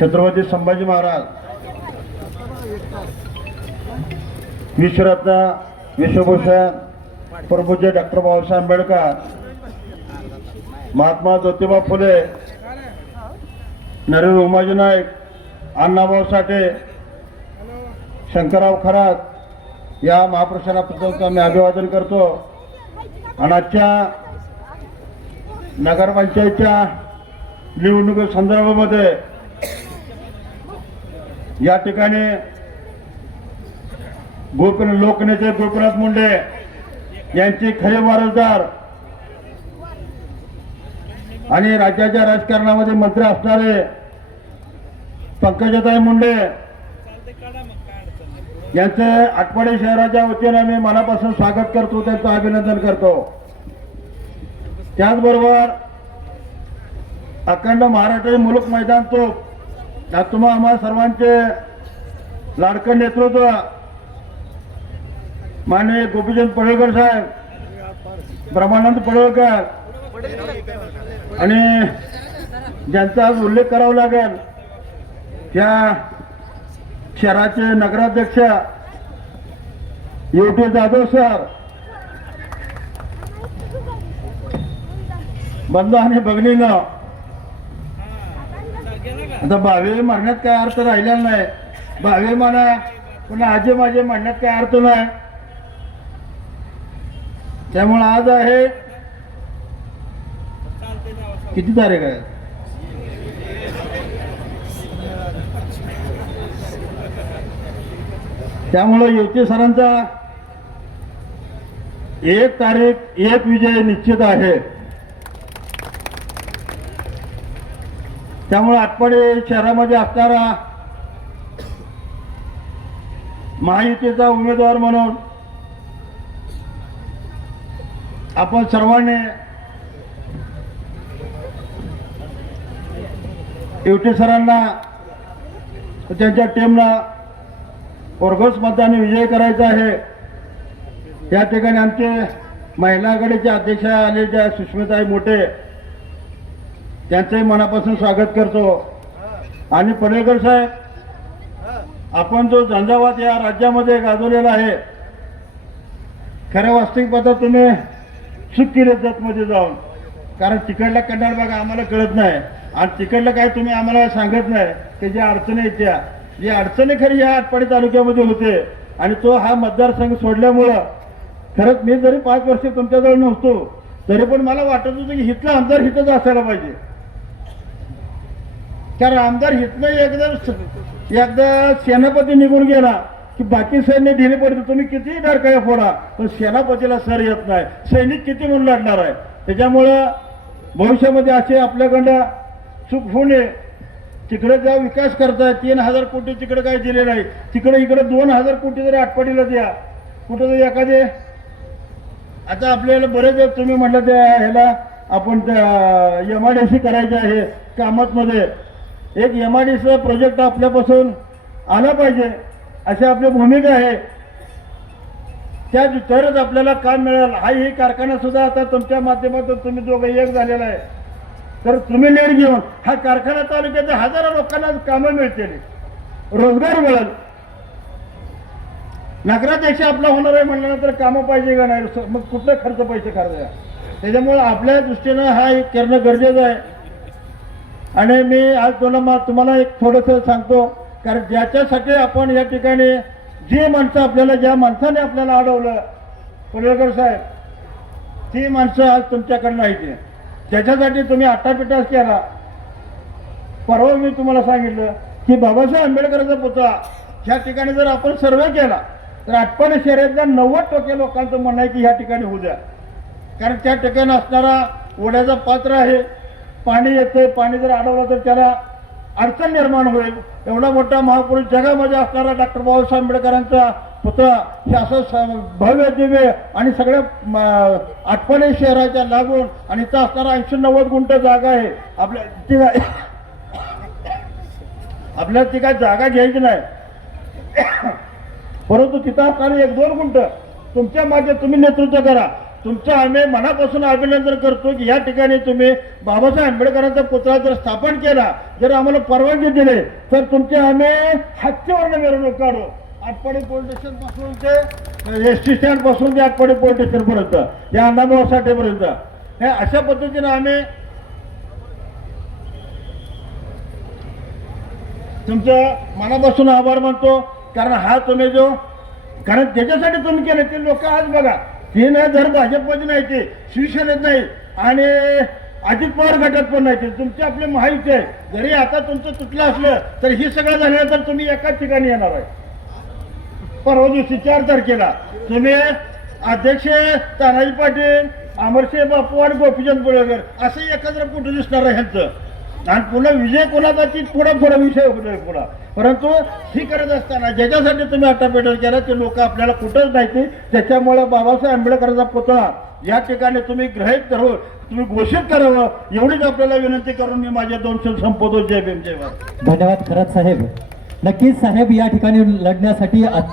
Chhatrapati Sambhaji Maharaj, विश्वरत्न Vishwabhushan प्रभूज्य doctor Babasaheb Ambedkar, Mahatma Jyotiba Phule, Narendra Umaji Naik, Annabhau Sathe, Shankarrao Kharat या महापुरुषांना मी अभिवादन करतो। आणि आजच्या नगरपंचायतच्या निवडणुकी संदर्भामध्ये या ठिकाणी लोकनेते गोपीनाथ मुंडे यांचे खरे वारसदार आणि राज्याच्या राजकारणामध्ये मंत्री असणारे पंकजाताई मुंडे यांचे आटपाडी शहराच्या वतीने मी मनापासून स्वागत करतो, त्यांचं अभिनंदन करतो। त्याचबरोबर अखंड महाराष्ट्र मुलुक मैदान तो तुम्हा आम्हा सर्वांचे लाडकं नेतृत्व माननीय गोपीचंद पडळकर साहेब, ब्रह्मानंद पडळकर, आणि ज्यांचा आज उल्लेख करावा लागेल त्या शहराचे नगराध्यक्ष युटी जाधव सर, बंधू आणि भगिनीनं, आता भावे म्हणण्यात काय अर्थ राहिलेला नाही, भावे म्हणा पुन्हा आजी माझे म्हणण्यात काय अर्थ नाही। त्यामुळे आज आहे किती तारीख आहे, त्यामुळे युती सरांचा 1 तारीख 1 विजय निश्चित आहे। त्यामुळे आटपाडी शहरामध्ये असणारा महायुतीचा उमेदवार म्हणून आपण सर्वांनी युटी सरांना त्यांच्या टीमला भरघोस मताने विजय करायचा आहे। या ठिकाणी आमचे महिला आघाडीच्या अध्यक्ष आलेल्या सुष्मिताई मोठे त्यांचंही मनापासून स्वागत करतो। आणि पडळकर साहेब, आपण जो झंझावात या राज्यामध्ये गाजवलेला आहे, खऱ्या वास्तविक पाहता तुम्ही चूक केली जतमध्ये जाऊन, कारण तिकडला कन्नड भाग आम्हाला कळत नाही आणि तिकडलं काय तुम्ही आम्हाला सांगत नाही की ज्या अडचणी येत्या, जी अडचणी खरी या आटपाडी तालुक्यामध्ये होते। आणि तो हा मतदारसंघ सोडल्यामुळं खरंच मी जरी 5 वर्ष तुमच्याजवळ नव्हतो तरी पण मला वाटत होतं की इथला आमदार इथंच असायला पाहिजे, कारण आमदार इथनं एकदा सेनापती निघून गेला की बाकी सैन्य ढिले पडते। तुम्ही कितीही डरकाया फोडा पण सेनापतीला सर येत नाही, सैनिक किती म्हणून लढणार आहे। त्याच्यामुळं भविष्यामध्ये असे आपल्याकडं चूक होऊ नये। तिकडे ज्या विकास करताय 3000 कोटी तिकडे काही दिले नाही, तिकडे इकडे 2000 कोटी जरी आटपाडीला द्या, कुठं तरी एखादे आता आपल्याला बरेच तुम्ही म्हटलं त्या ह्याला आपण MIDC करायचे आहे कामातमध्ये, एक MIDC प्रोजेक्ट आपल्यापासून आला पाहिजे अशी आपली भूमिका आहे। त्या तरच आपल्याला काम मिळेल। हाही कारखाना सुद्धा आता तुमच्या माध्यमातून तुम्ही दोघं एक झालेला आहे, तर तुम्ही लीड घेऊन हा कारखाना तालुक्याच्या हजारो लोकांना कामं मिळतील, रोजगार मिळेल। नगराध्यक्ष आपला होणार आहे म्हणल्यानंतर कामं पाहिजे का नाही, मग कुठलं खर्च पैसे करायचा। त्याच्यामुळे आपल्या दृष्टीनं हा एक करणं गरजेचं आहे। आणि मी आज तुम्हाला एक थोडंसं सांगतो, कारण ज्याच्यासाठी आपण या ठिकाणी जी माणसं आपल्याला, ज्या माणसाने आपल्याला अडवलं पडळकर साहेब, ती माणसं आज तुमच्याकडे नाही, त्याच्यासाठी तुम्ही आटापिटास केला। परवा मी तुम्हाला सांगितलं की बाबासाहेब आंबेडकरांचा पुतळा ह्या ठिकाणी जर आपण सर्वे केला तर आटपाडी शहरातल्या 90% लोकांचं म्हणणं आहे की ह्या ठिकाणी होऊ द्या, कारण त्या ठिकाणी असणारा ओढ्याचा पात्र आहे, पाणी येते, पाणी जर अडवलं तर त्याला अडचण निर्माण होईल। एवढा मोठा महापुरुष जगामध्ये असणारा डॉक्टर बाबासाहेब आंबेडकरांचा पुतळा हे असं भव्य दिव्य आणि सगळ्या आटपाडी शहराच्या लागून आणि इथं असणारा 80-90 गुंठ जागा आहे आपल्याला ती काय जागा घ्यायची नाही, परंतु तिथं असणारे 1-2 गुंठ तुमच्या मागे तुम्ही नेतृत्व करा। तुमचं आम्ही मनापासून अभिनंदन करतो की या ठिकाणी तुम्ही बाबासाहेब आंबेडकरांचा पुतळा जर स्थापन केला, जर आम्हाला परवानगी दिली तर तुमचे आम्ही हत्तीवरनं मिरवणूक काढू. आटपाडी पोलीस स्टेशन पासून ते एस टी स्टँड पासून ते आटपाडी पोलीस स्टेशन पर्यंत या अण्णाभाऊ साठेपर्यंत हे अशा पद्धतीने आम्ही तुमचं मनापासून आभार मानतो. कारण हा तुम्ही जो कारण त्याच्यासाठी तुम्ही केले ते लोक आज बघा ते नाही जर भाजपमध्ये नाही ते शिवसेनेत नाही आणि अजित पवार गटात पण नाही ते तुमचे आपले महायुती आहे. जरी आता तुमचं तुटलं असलं तर ही सगळं झाल्यानंतर तुम्ही एकाच ठिकाणी येणार आहे. परवा दिवशी 4 तारखेला तुम्ही अध्यक्ष तानाजी पाटील, अमरसिंह बापू आणि गोपीचंद पडळकर असं एकत्र कुठं दिसणार आहे ह्यांचं. आणि पुन्हा विजय कोणाचा ती पुढा विषय होतोय पुन्हा. परंतु ही करत असताना ज्याच्यासाठी तुम्ही आटापेटा केला ते लोक आपल्याला कुठंच नाही. त्याच्यामुळे बाबासाहेब आंबेडकरांचा पुतळा या ठिकाणी तुम्ही गृहीत धरून तुम्ही घोषित करावं एवढीच आपल्याला विनंती करून मी माझ्या 2 शब्द संपवतो. जय भीम जय भारत. धन्यवाद खरात साहेब. नक्कीच साहेब या ठिकाणी लढण्यासाठी